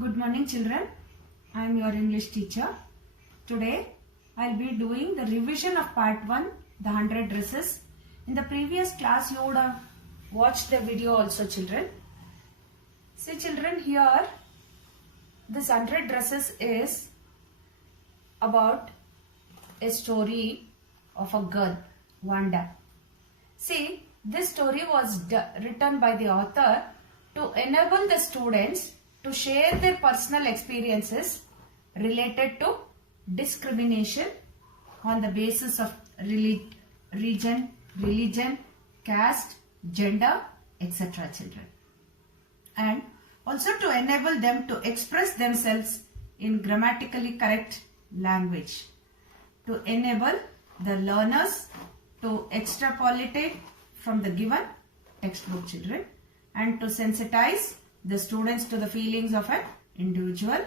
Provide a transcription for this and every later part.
Good morning children. I am your English teacher. Today I will be doing the revision of part 1, the 100 dresses. In the previous class you would have watched the video also children. See children, here this 100 dresses is about a story of a girl, Wanda. See, this story was written by the author to enable the students to share their personal experiences related to discrimination on the basis of religion, caste, gender, etc. children. And also to enable them to express themselves in grammatically correct language. To enable the learners to extrapolate from the given textbook children and to sensitize the students to the feelings of an individual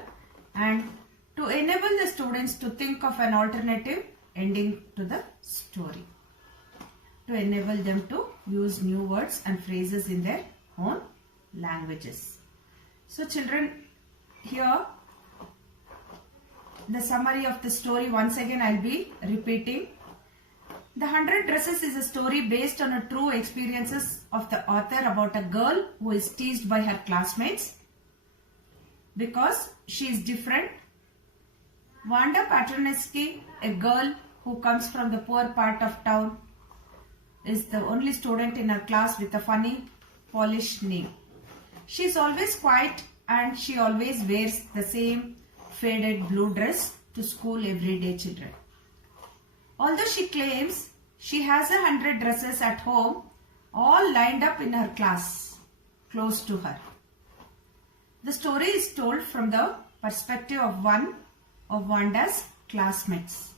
and to enable the students to think of an alternative ending to the story. To enable them to use new words and phrases in their own languages. So children, here the summary of the story once again I will be repeating. The 100 Dresses is a story based on a true experiences of the author about a girl who is teased by her classmates because she is different. Wanda Patronesky, a girl who comes from the poor part of town, is the only student in her class with a funny Polish name. She is always quiet and she always wears the same faded blue dress to school every day children. Although she claims she has 100 dresses at home, all lined up in her class, close to her. The story is told from the perspective of one of Wanda's classmates.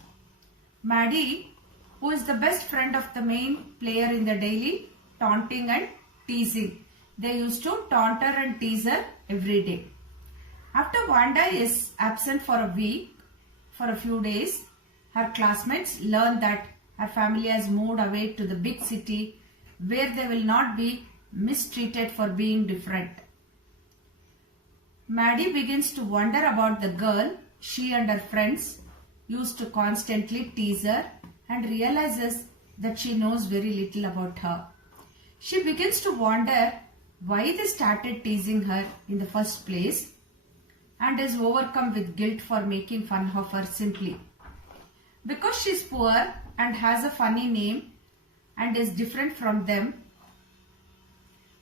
Maddie, who is the best friend of the main player in the daily taunting and teasing. They used to taunt her and tease her every day. After Wanda is absent for a week, for a few days, her classmates learn that her family has moved away to the big city where they will not be mistreated for being different. Maddie begins to wonder about the girl she and her friends used to constantly tease her and realizes that she knows very little about her. She begins to wonder why they started teasing her in the first place and is overcome with guilt for making fun of her simply. Because she is poor and has a funny name and is different from them,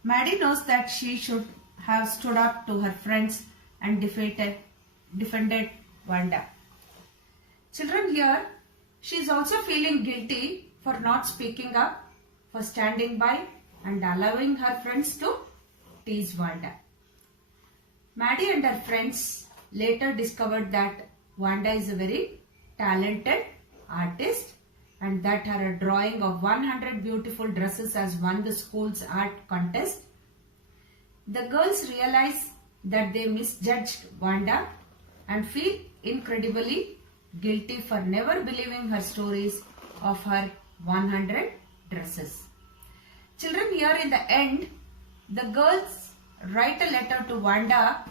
Maddie knows that she should have stood up to her friends and defended Wanda. Children, here she is also feeling guilty for not speaking up, for standing by and allowing her friends to tease Wanda. Maddie and her friends later discovered that Wanda is a very talented artist and that her drawing of 100 beautiful dresses has won the school's art contest. The girls realize that they misjudged Wanda and feel incredibly guilty for never believing her stories of her 100 dresses. Children, here in the end, the girls write a letter to Wanda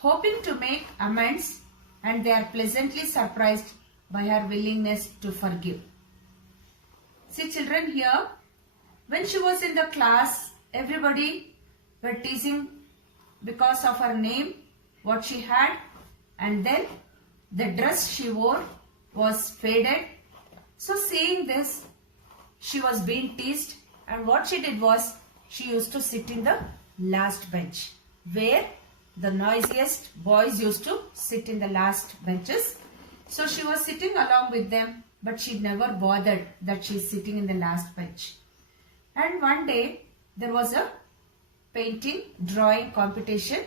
hoping to make amends, and they are pleasantly surprised by her willingness to forgive. See children, here when she was in the class, everybody were teasing because of her name, what she had, and then the dress she wore was faded. So seeing this, she was being teased, and what she did was she used to sit in the last bench where the noisiest boys used to sit in the last benches. So she was sitting along with them, but she never bothered that she is sitting in the last bench. And one day there was a painting drawing competition.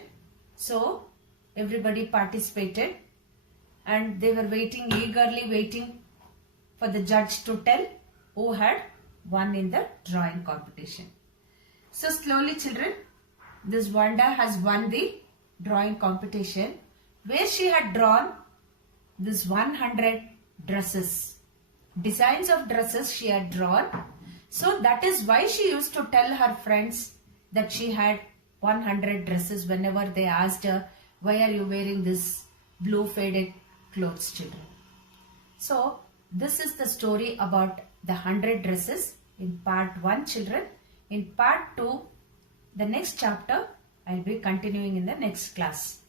So everybody participated and they were eagerly waiting for the judge to tell who had won in the drawing competition. So slowly children, this Wanda has won the drawing competition where she had drawn this 100 dresses. Designs of dresses she had drawn. So that is why she used to tell her friends that she had 100 dresses whenever they asked her why are you wearing this blue faded clothes, children? So, this is the story about the 100 dresses in part 1, children. In part 2, the next chapter, I'll be continuing in the next class.